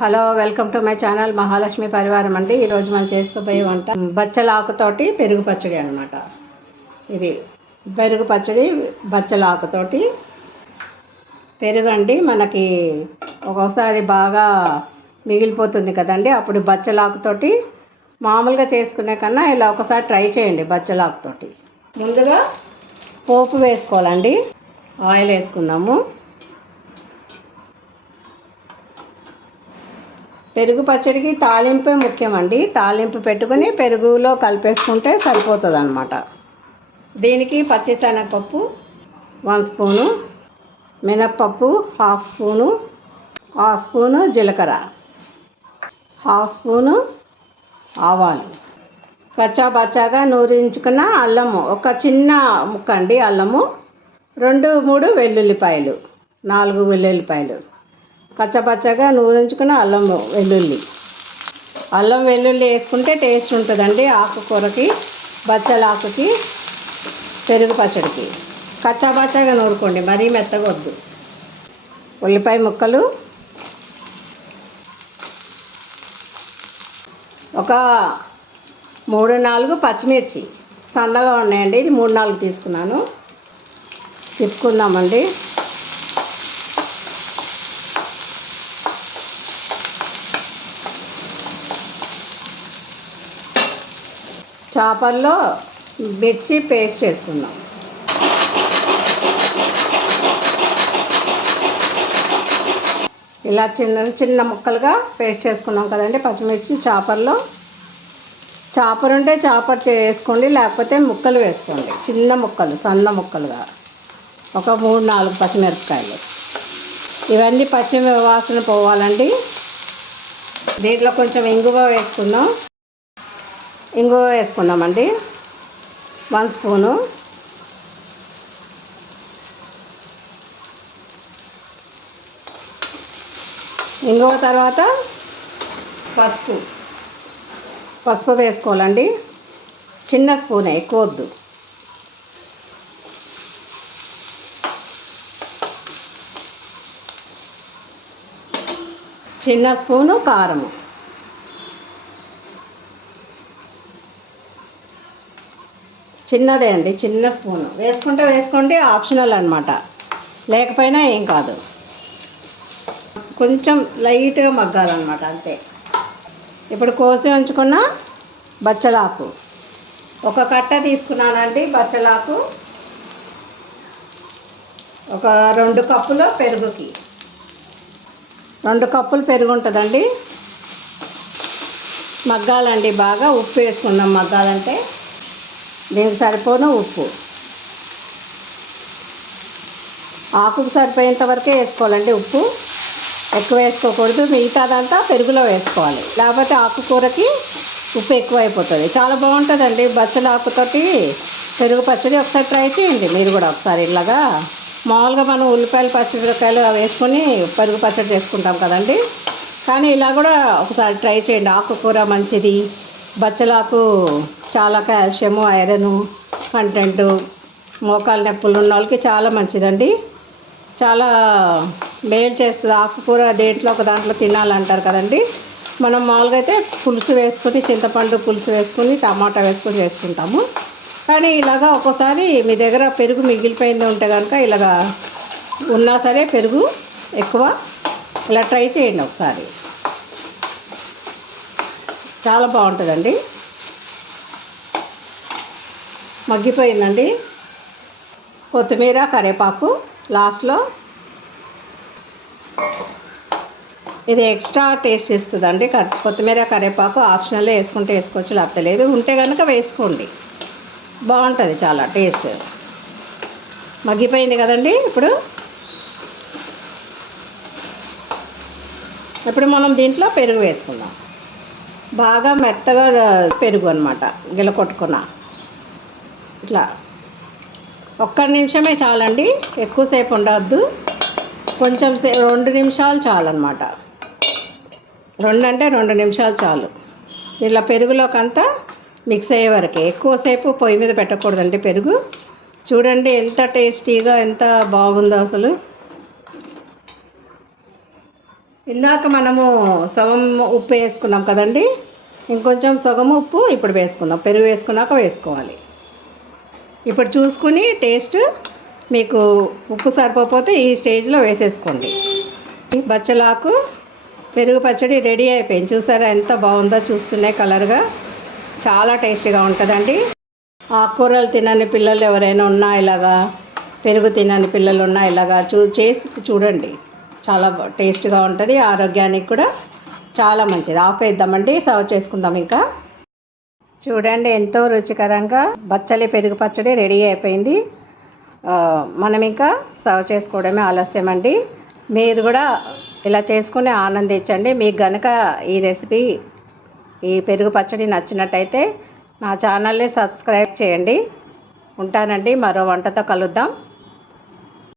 Hello welcome to my channel Mahalakshmi పరివారం అండి. ఈరోజు మనం చేసుకోబోయే వంట బచ్చలాకుతోటి పెరుగు పచ్చడి అనమాట ఇది పెరుగు పచ్చడి బచ్చలాకుతోటి పెరుగు అండి. మనకి ఒక్కోసారి బాగా మిగిలిపోతుంది కదండి. అప్పుడు బచ్చలాకుతోటి మామూలుగా చేసుకునే కన్నా ఇలా ఒకసారి ట్రై చేయండి బచ్చలాకుతోటి ముందుగా పోపు వేసుకోవాలండి. ఆయిల్ వేసుకుందాము. పెరుగు పచ్చడికి తాలింపే ముఖ్యమండి. తాలింపు పెట్టుకొని పెరుగులో కలిపేసుకుంటే సరిపోతుంది అనమాట దీనికి పచ్చిశనగపప్పు వన్ స్పూను మినప్పప్పు హాఫ్ స్పూను హాఫ్ స్పూను జీలకర్ర హాఫ్ స్పూను ఆవాలు. కచ్చా బచ్చాగా నూరించుకున్న అల్లము ఒక చిన్న ముక్క అండి అల్లము రెండు మూడు వెల్లుల్లిపాయలు నాలుగు వెల్లుల్లిపాయలు. పచ్చపచ్చగా నూరించుకున్న అల్లం వెల్లుల్లి. అల్లం వెల్లుల్లి వేసుకుంటే టేస్ట్ ఉంటుందండి ఆకుకూరకి బచ్చల ఆకుకి పెరుగు పచ్చడికి. కచ్చాపచ్చగా నూరుకోండి మరీ మెత్తగొద్దు ఉల్లిపాయ ముక్కలు. ఒక మూడు నాలుగు పచ్చిమిర్చి. సన్నగా ఉన్నాయండి ఇది మూడు నాలుగు తీసుకున్నాను. తిప్పుకుందామండి. చాపల్లో మిర్చి పేస్ట్ చేసుకుందాం. ఇలా చిన్న చిన్న ముక్కలుగా పేస్ట్ చేసుకున్నాం కదండి పచ్చిమిర్చి చాపర్లో చాపర్ ఉంటే చాపర్ చేసుకోండి లేకపోతే ముక్కలు వేసుకోండి. చిన్న ముక్కలు సన్న ముక్కలుగా. ఒక మూడు నాలుగు పచ్చిమిరపకాయలు. ఇవన్నీ పచ్చి వాసన పోవాలండి. దీంట్లో కొంచెం ఇంగువ వేసుకుందాం. ఇంగువ వేసుకున్నామండి వన్ స్పూను. ఇంగువ తర్వాత పసుపు. పసుపు వేసుకోవాలండి. చిన్న స్పూనే ఎక్కువ వద్దు చిన్న స్పూను కారము. చిన్నదే అండి చిన్న స్పూన్. వేసుకుంటే వేసుకోండి ఆప్షనల్ అనమాట లేకపోయినా ఏం కాదు. కొంచెం లైట్గా మగ్గాలన్నమాట అంతే. ఇప్పుడు కోసి ఉంచుకున్న బచ్చలాకు. ఒక కట్ట తీసుకున్నానండి బచ్చలాకు. ఒక రెండు కప్పులు పెరుగుకి. రెండు కప్పులు పెరుగు ఉంటుందండి. మగ్గాలండి బాగా ఉప్పు వేసుకుందాం మగ్గాలంటే. దీనికి సరిపోను ఉప్పు. ఆకుకు సరిపోయేంత వరకే వేసుకోవాలండి ఉప్పు. ఎక్కువ వేసుకోకూడదు మిగతాదంతా పెరుగులో వేసుకోవాలి. లేకపోతే ఆకుకూరకి ఉప్పు ఎక్కువ అయిపోతుంది చాలా బాగుంటుందండి బచ్చల ఆకుతోటి పెరుగు పచ్చడి. ఒకసారి ట్రై చేయండి మీరు కూడా ఒకసారి ఇలాగా. మామూలుగా మనం ఉల్లిపాయలు పచ్చిమిరపకాయలు అవి వేసుకొని పెరుగు పచ్చడి చేసుకుంటాం కదండి. కానీ ఇలా కూడా ఒకసారి ట్రై చేయండి. ఆకుకూర మంచిది బచ్చలాకు చాలా కాల్షియము ఐరన్ కంటెంట్ మోకాలు నొప్పులు ఉన్న వాళ్ళకి చాలా మంచిదండి. చాలా మేలు చేస్తుంది. ఆకుకూర దేంట్లో ఒక దాంట్లో తినాలంటారు కదండి. మనం మామూలుగా అయితే పులుసు వేసుకుని చింతపండు పులుసు వేసుకుని టమాటా వేసుకొని చేసుకుంటాము. కానీ ఇలాగా ఒక్కోసారి మీ దగ్గర పెరుగు మిగిలిపోయింది ఉంటే కనుక ఇలాగా ఉన్నా సరే పెరుగు ఎక్కువ ఇలా ట్రై చేయండి ఒకసారి. చాలా బాగుంటుందండి. మగ్గిపోయిందండి. కొత్తిమీర కరివేపాకు లాస్ట్లో ఇది ఎక్స్ట్రా టేస్ట్ ఇస్తుందండి కొత్తిమీర కరివేపాకు ఆప్షనల్ వేసుకుంటే వేసుకోవచ్చు లేకపోతే లేదు. ఉంటే కనుక వేసుకోండి. బాగుంటుంది చాలా టేస్ట్. మగ్గిపోయింది కదండి ఇప్పుడు. ఇప్పుడు మనం దీంట్లో పెరుగు వేసుకుందాం. బాగా మెత్తగా పెరుగు అనమాట గిల కొట్టుకున్న. ఇట్లా ఒక్క నిమిషమే చాలండి ఎక్కువసేపు ఉండవద్దు కొంచెం సే రెండు నిమిషాలు చాలన్నమాట. రెండు అంటే రెండు నిమిషాలు చాలు. ఇలా పెరుగులోకంతా మిక్స్ అయ్యే వరకు. ఎక్కువసేపు పొయ్యి మీద పెట్టకూడదండి పెరుగు. చూడండి ఎంత టేస్టీగా ఎంత బాగుందో అసలు. ఇందాక మనము సగం ఉప్పు వేసుకున్నాం కదండి? ఇంకొంచెం సగం ఉప్పు ఇప్పుడు వేసుకుందాం. పెరుగు వేసుకున్నాక వేసుకోవాలి. ఇప్పుడు చూసుకుని టేస్ట్ మీకు ఉప్పు సరిపోతే ఈ స్టేజ్లో వేసేసుకోండి. బచ్చలాకు పెరుగు పచ్చడి రెడీ అయిపోయింది. చూసారా ఎంత బాగుందో చూస్తున్నాయి కలర్గా చాలా టేస్టీగా ఉంటుందండి. ఆకుకూరలు తినని పిల్లలు ఎవరైనా ఉన్నా ఇలాగా పెరుగు తినని పిల్లలు ఉన్నా ఇలాగా చూ చేసి చూడండి. చాలా టేస్ట్గా ఉంటుంది ఆరోగ్యానికి కూడా చాలా మంచిది. ఆపేద్దామండి సర్వ్ చేసుకుందాం ఇంకా. చూడండి ఎంతో రుచికరంగా బచ్చలి పెరుగు పచ్చడి రెడీ అయిపోయింది. మనం ఇంకా సర్వ్ చేసుకోవడమే ఆలస్యం అండి మీరు కూడా ఇలా చేసుకుని ఆనందించండి మీకు గనక ఈ రెసిపీ ఈ పెరుగు పచ్చడి నచ్చినట్టయితే నా ఛానల్ని సబ్స్క్రైబ్ చేయండి. ఉంటానండి మరో వంటతో కలుద్దాం.